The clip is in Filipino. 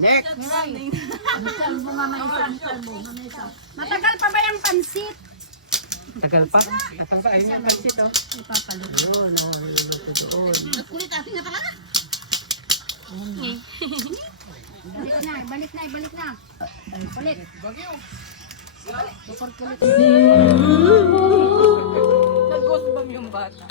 Next. Matagal pa ba yung pansit? Tagal pa. Tagal pa. Ayun yung pansit oh. Ipapaluto. Yun, oh, niluluto doon. Kulit ating na talaga. Balik na. Kulit. Super kulit. Nag-ghost bomb yung bata.